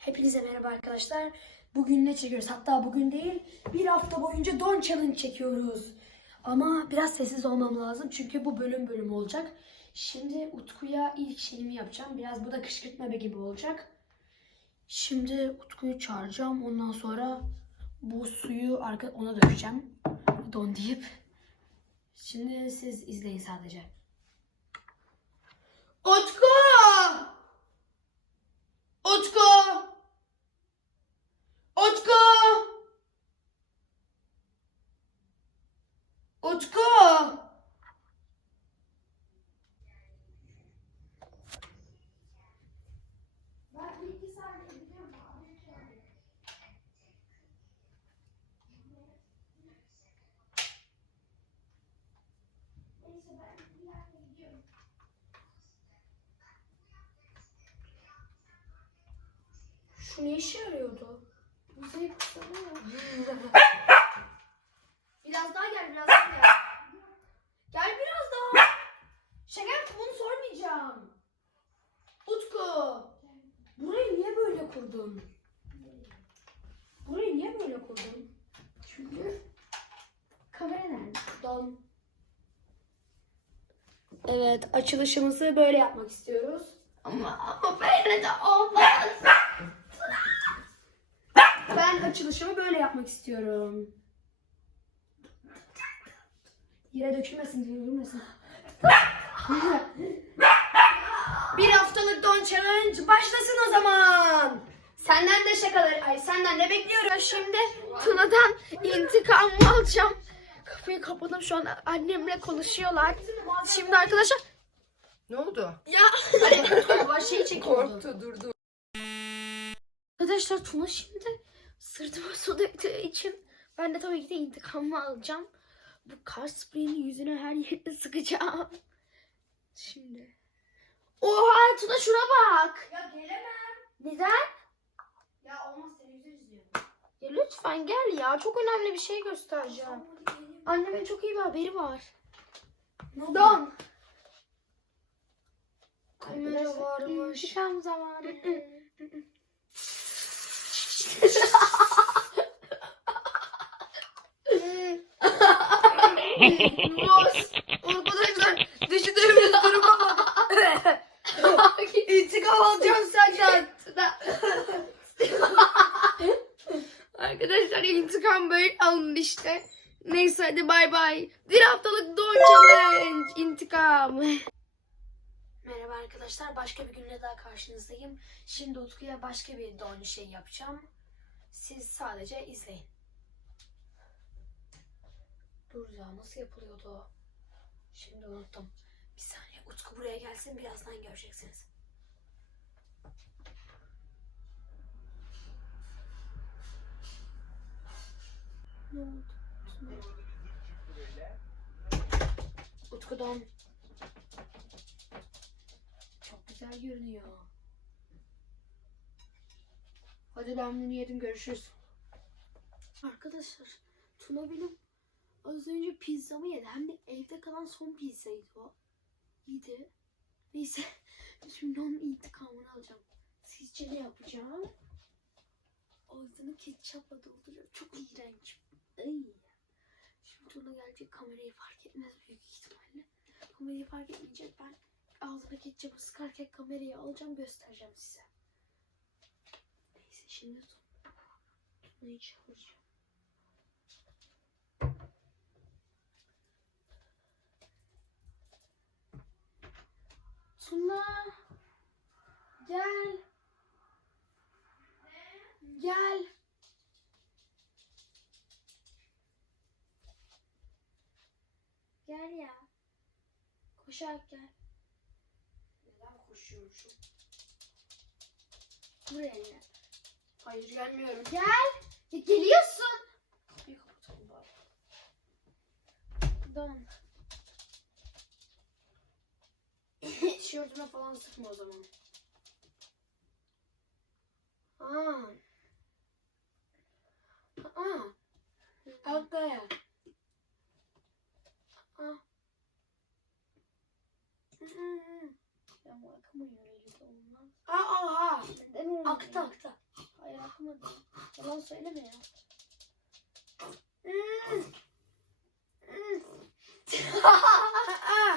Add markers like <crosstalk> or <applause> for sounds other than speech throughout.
Hepinize merhaba arkadaşlar. Bugün ne çekiyoruz? Hatta bugün değil, bir hafta boyunca Don Challenge çekiyoruz. Ama biraz sessiz olmam lazım çünkü bu bölüm bölüm olacak. Şimdi Utku'ya ilk şeyimi yapacağım. Biraz bu da kışkırtma be gibi olacak. Şimdi Utku'yu çağıracağım. Ondan sonra bu suyu arka ona dökeceğim. Don deyip. Şimdi siz izleyin sadece. Utku! Utku! Utku! Utku! Şu ne işe yarıyordu? Uzayıp <laughs> Biraz daha gel, biraz daha gel. Gel biraz daha. Şeker bunu sormayacağım. Utku. Burayı niye böyle kurdun? Burayı niye böyle kurdun? Çünkü kamera nerede? Evet, açılışımızı böyle yapmak istiyoruz. Ama, ama böyle de olmaz. Açılışımı böyle yapmak istiyorum. Yere dökülmesin diye dökülmesin. Bir haftalık don challenge başlasın o zaman. Senden de şakalar, ay senden ne bekliyorum şimdi? Tuna'dan intikamımı alacağım. Kapıyı kapadım şu an annemle konuşuyorlar. Şimdi arkadaşlar Ne oldu? ya Baş şeyi çekiyordu. Korktu durdu. arkadaşlar Tuna şimdi sırtıma <laughs> su döktüğü için ben de tabii ki de intikamımı alacağım. Bu kar spreyini yüzüne her yerine <laughs> sıkacağım. Şimdi. Oha Tuna şuna bak. Ya gelemem. Neden? Ya olmaz televizyon izliyorum. Ya lütfen gel ya. Çok önemli bir şey göstereceğim. Annemin çok iyi bir haberi var. Don. Kamera varmış. İntikam zamanı. <laughs> Boz! Arkadaşlar duruma bak. İntikam alacağım senden. <laughs> Arkadaşlar intikam böyle alındı işte. Neyse hadi bay bay. Bir haftalık don challenge intikam. Merhaba arkadaşlar. Başka bir günle daha karşınızdayım. Şimdi Utku'ya başka bir don şey yapacağım. Siz sadece izleyin. Dur ya nasıl yapılıyordu o? Şimdi unuttum. Bir saniye Utku buraya gelsin birazdan göreceksiniz. Ne oldu? Utku don. Çok güzel görünüyor. Hadi ben bunu yedim görüşürüz. Arkadaşlar Tuna benim az önce pizzamı yedi. Hem de evde kalan son pizzaydı o. Yedi. Neyse <laughs> şimdi onun intikamını alacağım. Sizce ne yapacağım? Ağzını ketçapla dolduracağım. Çok iğrenç. Ay. Şimdi Tuna gelecek kamerayı fark etmez büyük ihtimalle. Kamerayı fark etmeyecek. Ben ağzına ketçapı sıkarken kamerayı alacağım göstereceğim size. Neyse şimdi Tuna'yı çağıracağım. Tuna. Gel. Gel. Gel ya. Koşarak gel. Neden koşuyormuşum? Buraya gel. Hayır gelmiyorum. Gel. Ya geliyorsun. Kapıyı kapatalım bari. Don. Tişörtüme falan sıkma o zaman. Aa. Aa. Kalk da ya. Aa. Ya bırakamıyorum öyle olmaz. Aa, aha. Neden? Aktı aktı. Yalan söyleme ya.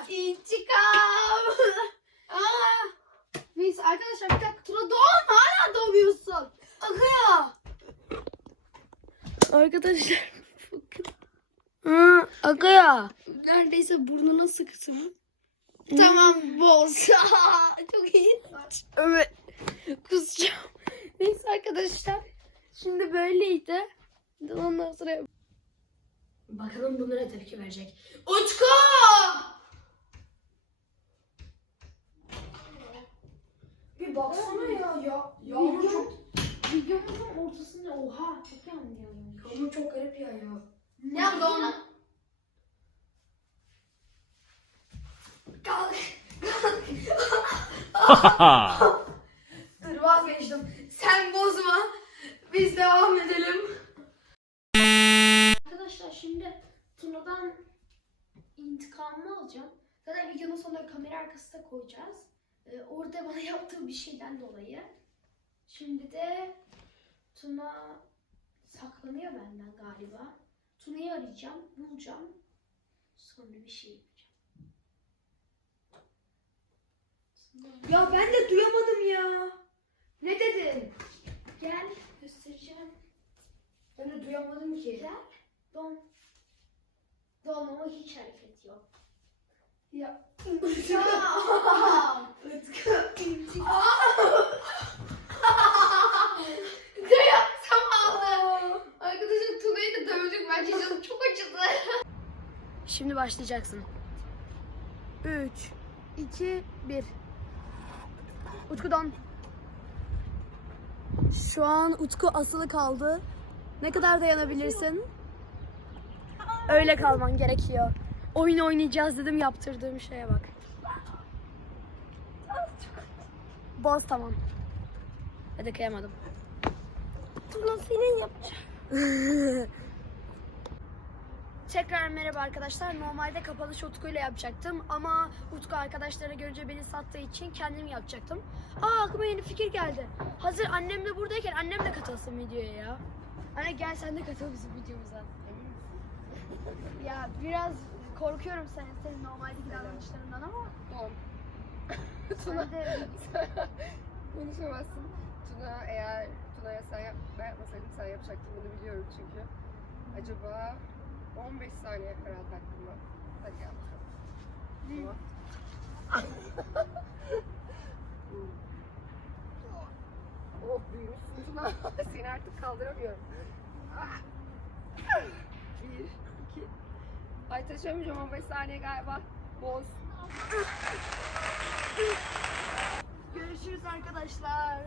İntikam. Aa! Neyse arkadaşlar bir dakika Tuna doğum hala doğmuyorsun. Akıyor. Arkadaşlar. <laughs> Hı, akıyor. Neredeyse burnuna sıksın. Tamam boz. <laughs> Çok iyi. Evet. Kusacağım. Neyse arkadaşlar. Şimdi böyleydi. Ondan sonra Bakalım bunlara tepki verecek. Utku. Bir baksana ya. Ya yağmur çok, videomuzun ortasında oha çok yandı ya. Yağmur çok garip ya ya. Ya don. Kalk. ha. Dur vazgeçtim. Sen bozma. Biz devam edelim. Arkadaşlar şimdi Tuna'dan intikamımı alacağım. Zaten videonun sonunda kamera arkasında koyacağız. Ee, orada bana <laughs> yaptığı bir şeyden dolayı. Şimdi de Tuna saklanıyor benden galiba. Tuna'yı arayacağım, bulacağım. Sonra bir şey yapacağım. Ya ben de duyamadım ya. Ne dedin? gel göstereceğim. Ben de duyamadım ki. Gel. Don. Don ama hiç hareket yok. Ya. <laughs> İntikam. Ne yapsam aldı. Arkadaşlar Tuna'yı da dövdük. Bence canım çok acıdı. Şimdi başlayacaksın. 3, 2, 1. Utku'dan. Şu an Utku asılı kaldı. Ne kadar dayanabilirsin? Öyle kalman gerekiyor. Oyun oynayacağız dedim yaptırdığım şeye bak. Boz tamam. Hadi kıyamadım. Tuna senin yapacağım. <laughs> Tekrar merhaba arkadaşlar. Normalde kapanış Utku ile yapacaktım ama Utku arkadaşları görünce beni sattığı için kendim yapacaktım. Aa aklıma yeni fikir geldi. Hazır annem de buradayken annem de katılsın videoya ya. Anne gel sen de katıl bizim videomuza. <laughs> ya biraz korkuyorum senin, senin normaldeki davranışlarından ama. <laughs> Tuna <laughs> konuşamazsın. Tuna eğer Tuna'ya sen yap, ben yapmasaydım sen yapacaktın bunu biliyorum çünkü. Acaba 15 saniye kaldı aklıma. Hadi yapalım. <laughs> oh büyümüşsün Tuna. <laughs> Seni artık kaldıramıyorum. Ah. Bir, iki. Ay taşıyamayacağım 15 saniye galiba. Boz. Görüşürüz arkadaşlar.